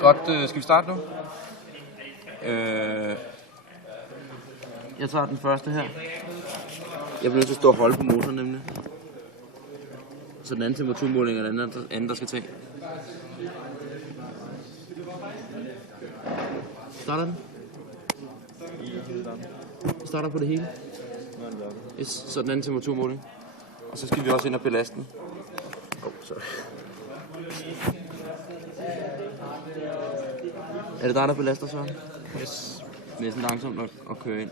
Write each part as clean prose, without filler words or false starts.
Godt, skal vi starte nu? Jeg tager den første her. Jeg bliver nødt til at stå og holde på motoren nemlig. Så den anden temperaturmåling er den anden, der skal tage. Starter den? Vi starter på det hele. Yes, så den anden temperaturmåling. Og så skal vi også ind og belaste den. Sorry. Er det dig, der belaster, Søren? Yes. Næsten langsomt at køre ind.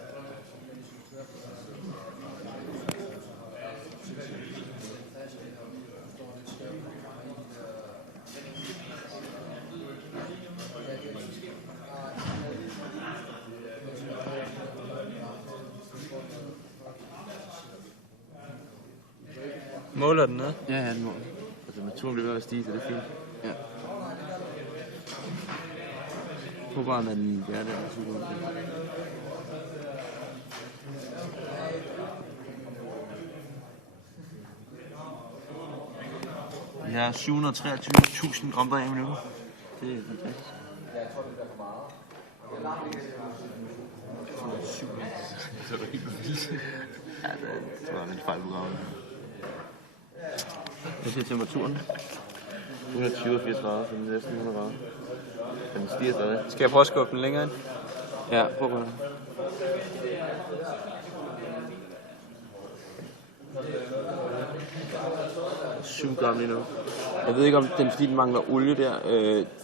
Måler den ned? Ja, den måler. Altså naturen bliver ved at stige, så det er fint. Ja. Jeg håber, at den er der super. Vi har 723.000 gram per minut. Det er fantastisk. Jeg tror, det er for meget. Så er det helt vildt. Ja, det tror jeg er lidt fejl på graven. Jeg ser temperaturen. 120 grader, så det er næsten 100 grader. Den stiger stadig. Skal jeg prøve at skubbe den længere ind? Ja, prøv på det. Syv gram lige nu. Jeg ved ikke om den, fordi den mangler olie der,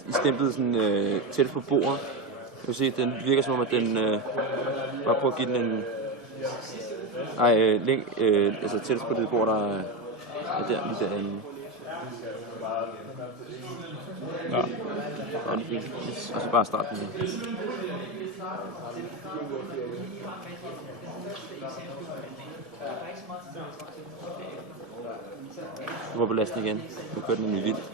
i stemplet sådan tæt på bordet. Jeg vil se, den virker som om, at den bare prøver at give den en... altså tæt på det bord, der er der, lige derinde. Ja. Ja, det er fint. Yes. Og så bare starte den her. Nu var belasten igen. Nu kører den nemlig vildt.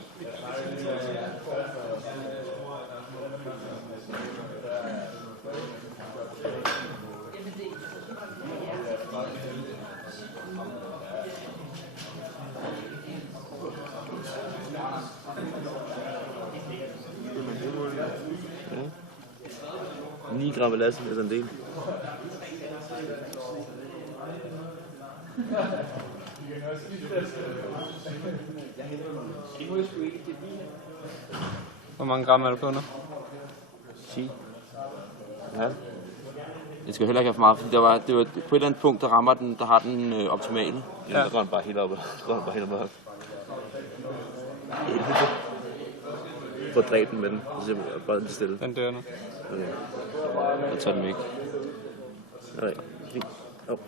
Ja. 9 gram belast, det er en del. Hvor mange gram er du på nu? 10. Ja. Jeg skal heller ikke have for meget, fordi det var på et eller andet punkt, der rammer den, der har den optimale. Ja, der går den bare helt op. Få dræbt den med den. Bare den stille. Den dør nu. Okay. Jeg tager den væk. Okay, fint. Prøv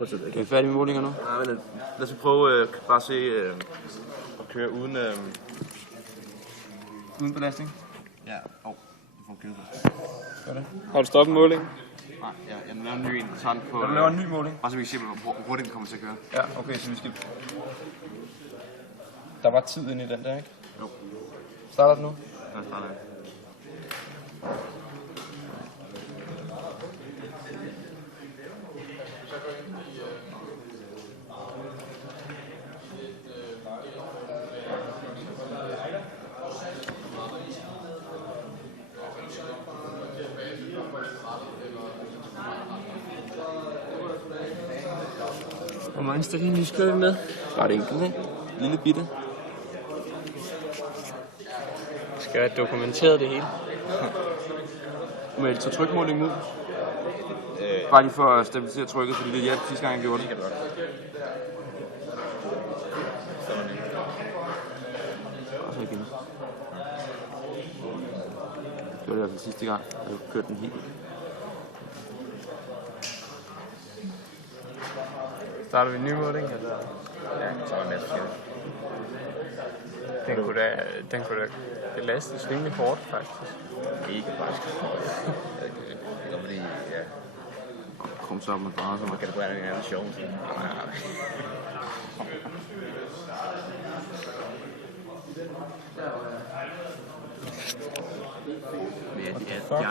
at sætte det. Er vi færdige med målinger nu? Nej, men lad os prøve bare at se at køre uden... Uden belastning? Ja, du får købe det. Har du stoppet målingen? Nej, jeg laver en ny en. Du laver en ny måling? Bare så vi kan se, hvor hurtigt den kommer til at køre. Ja, okay, så vi skal... Der var tid inde i den der, ikke? Jo. Starter den nu? Ja, starter jeg. Hvor mange stearinlys kører vi med? Bare det enkelt, ikke? Lille bitte. Skal jeg dokumentere det hele? Må jeg tage trykmålingen ud? Bare lige for at stabilisere trykket, fordi det hjalp sidste gang jeg gjorde det. Og så igen. Det var det i hvert fald sidste gang, jeg kørte den helt. Starter vi en ny måling, eller? Ja, så er det næste fjerde. Den kunne da belastes rimelig hårdt, faktisk. Ikke faktisk. Det var fordi, ja. Kom så op med drejer, så man kan det være en anden sjov. Ja.